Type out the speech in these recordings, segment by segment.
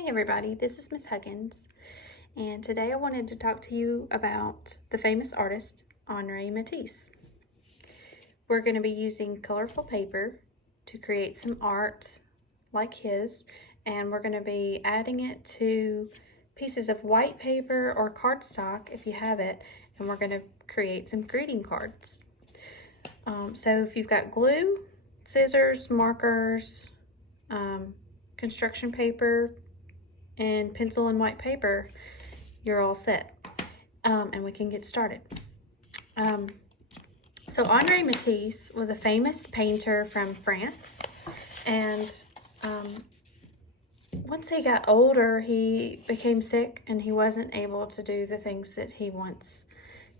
Hey everybody, this is Miss Huggins, and today I wanted to talk to you about the famous artist Henri Matisse. We're going to be using colorful paper to create some art like his, and we're going to be adding it to pieces of white paper or cardstock if you have it, and we're going to create some greeting cards. So if you've got glue, scissors, markers, construction paper, and pencil and white paper, you're all set. And we can get started. So Henri Matisse was a famous painter from France, and once he got older, he became sick and he wasn't able to do the things that he once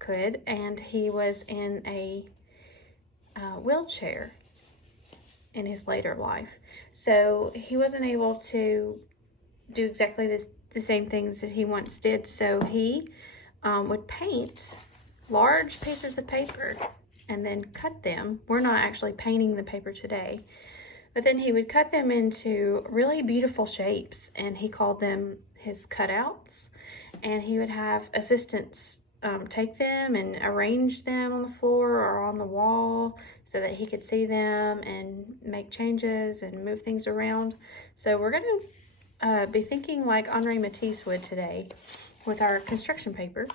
could, and he was in a wheelchair in his later life. So he wasn't able to do exactly the same things that he once did. So he would paint large pieces of paper and then cut them. We're not actually painting the paper today, but then he would cut them into really beautiful shapes, and he called them his cutouts. And he would have assistants take them and arrange them on the floor or on the wall so that he could see them and make changes and move things around. So we're going to be thinking like Henri Matisse would today with our construction paper,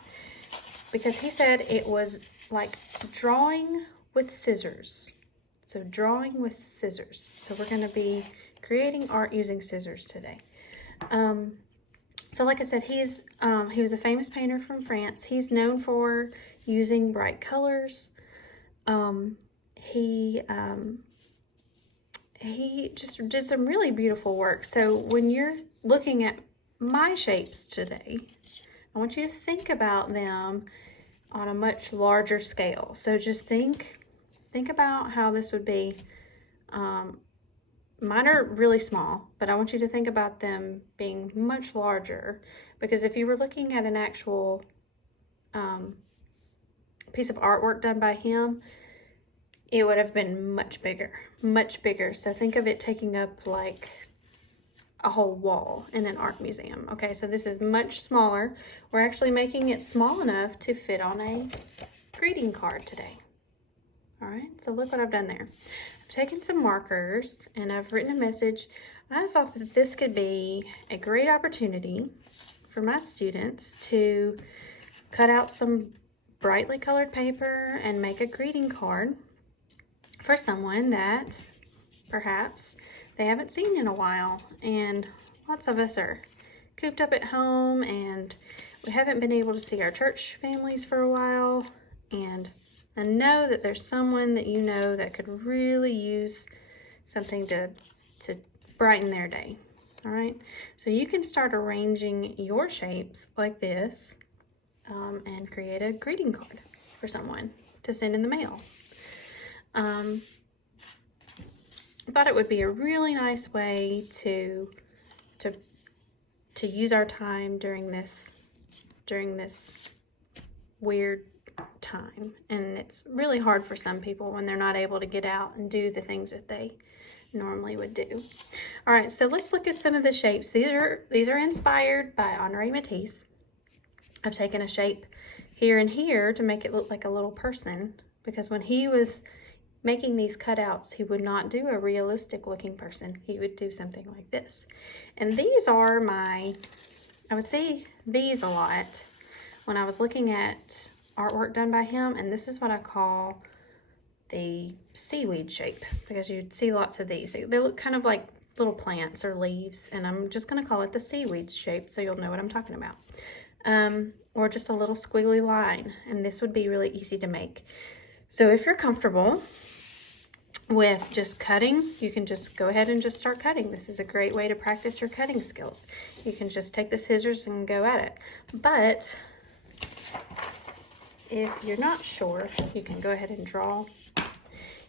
because he said it was like drawing with scissors. So drawing with scissors. So we're going to be creating art using scissors today. So like I said, he was a famous painter from France. He's known for using bright colors. He just did some really beautiful work. So when you're looking at my shapes today, I want you to think about them on a much larger scale. So just think about how this would be. Mine are really small, but I want you to think about them being much larger, because if you were looking at an actual piece of artwork done by him, it would have been much bigger. So think of it taking up like a whole wall in an art museum. Okay, so this is much smaller. We're actually making it small enough to fit on a greeting card today. All right, so look what I've done there. I've taken some markers and I've written a message. I thought that this could be a great opportunity for my students to cut out some brightly colored paper and make a greeting card for someone that perhaps they haven't seen in a while. And lots of us are cooped up at home and we haven't been able to see our church families for a while. And I know that there's someone that you know that could really use something to brighten their day. All right, so you can start arranging your shapes like this and create a greeting card for someone to send in the mail. I thought it would be a really nice way to use our time during this weird time. And it's really hard for some people when they're not able to get out and do the things that they normally would do. All right, so let's look at some of the shapes. These are inspired by Henri Matisse. I've taken a shape here and here to make it look like a little person, because when he was making these cutouts, he would not do a realistic looking person. He would do something like this. And these are I would see these a lot when I was looking at artwork done by him, and this is what I call the seaweed shape, because you'd see lots of these. They look kind of like little plants or leaves, and I'm just going to call it the seaweed shape so you'll know what I'm talking about. Or just a little squiggly line, and this would be really easy to make. So if you're comfortable with just cutting, you can just go ahead and just start cutting. This is a great way to practice your cutting skills. You can just take the scissors and go at it. But if you're not sure, you can go ahead and draw.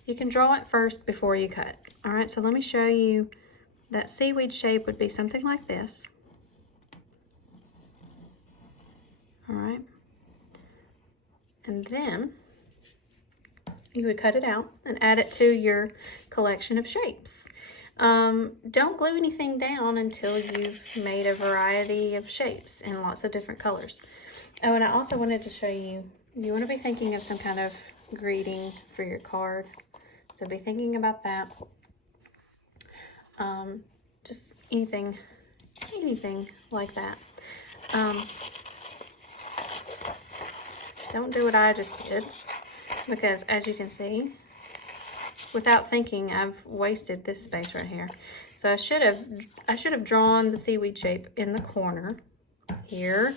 You can draw it first before you cut. All right, so let me show you. That seaweed shape would be something like this. All right. And then you would cut it out and add it to your collection of shapes. Don't glue anything down until you've made a variety of shapes in lots of different colors. Oh, and I also wanted to show you, you want to be thinking of some kind of greeting for your card. So be thinking about that. Just anything like that. Don't do what I just did, because as you can see, without thinking, I've wasted this space right here. So I should have drawn the seaweed shape in the corner here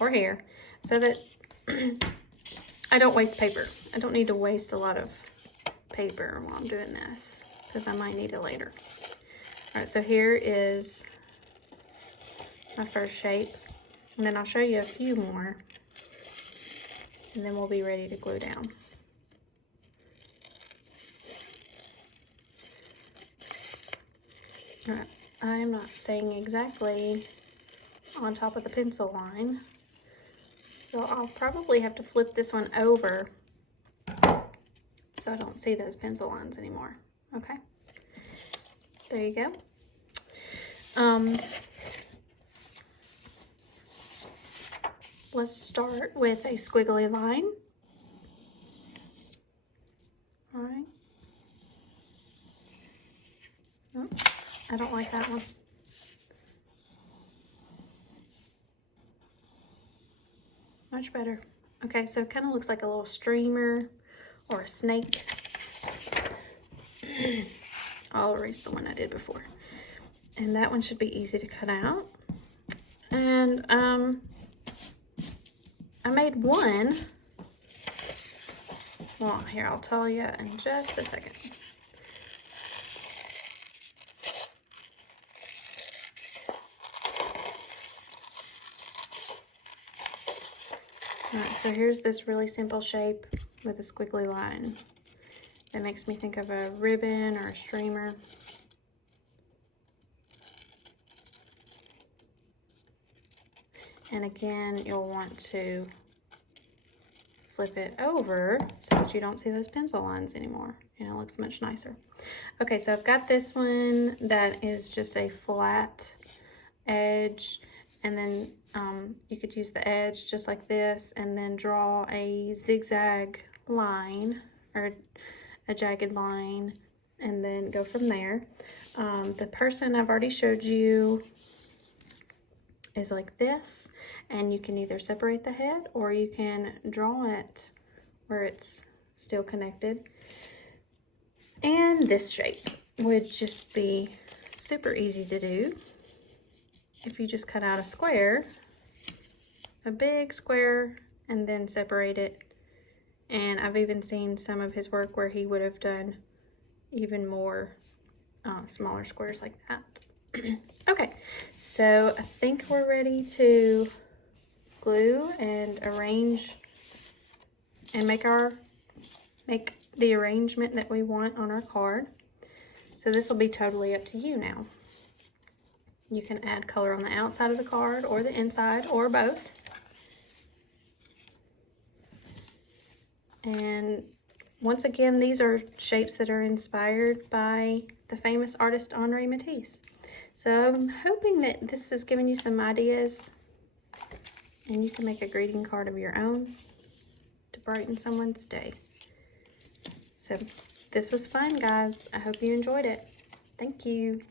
or here, so that I don't waste paper. I don't need to waste a lot of paper while I'm doing this, because I might need it later. All right, so here is my first shape, and then I'll show you a few more, and then we'll be ready to glue down. All right, I'm not staying exactly on top of the pencil line, so I'll probably have to flip this one over so I don't see those pencil lines anymore. Okay, there you go. Let's start with a squiggly line. All right. Oh, I don't like that one. Much better. Okay, so it kind of looks like a little streamer or a snake. I'll erase the one I did before. And that one should be easy to cut out. And I made one. Well, here, I'll tell you in just a second. All right, so here's this really simple shape with a squiggly line. That makes me think of a ribbon or a streamer. And again, you'll want to flip it over so that you don't see those pencil lines anymore, and it looks much nicer. Okay, so I've got this one that is just a flat edge, and then you could use the edge just like this and then draw a zigzag line or a jagged line and then go from there. The person I've already showed you is like this, and you can either separate the head or you can draw it where it's still connected. And this shape would just be super easy to do if you just cut out a square, a big square, and then separate it. And I've even seen some of his work where he would have done even more smaller squares like that. Okay, so I think we're ready to glue and arrange and make the arrangement that we want on our card. So this will be totally up to you now. You can add color on the outside of the card or the inside or both. And once again, these are shapes that are inspired by the famous artist Henri Matisse. So I'm hoping that this has given you some ideas and you can make a greeting card of your own to brighten someone's day. So this was fun, guys. I hope you enjoyed it. Thank you.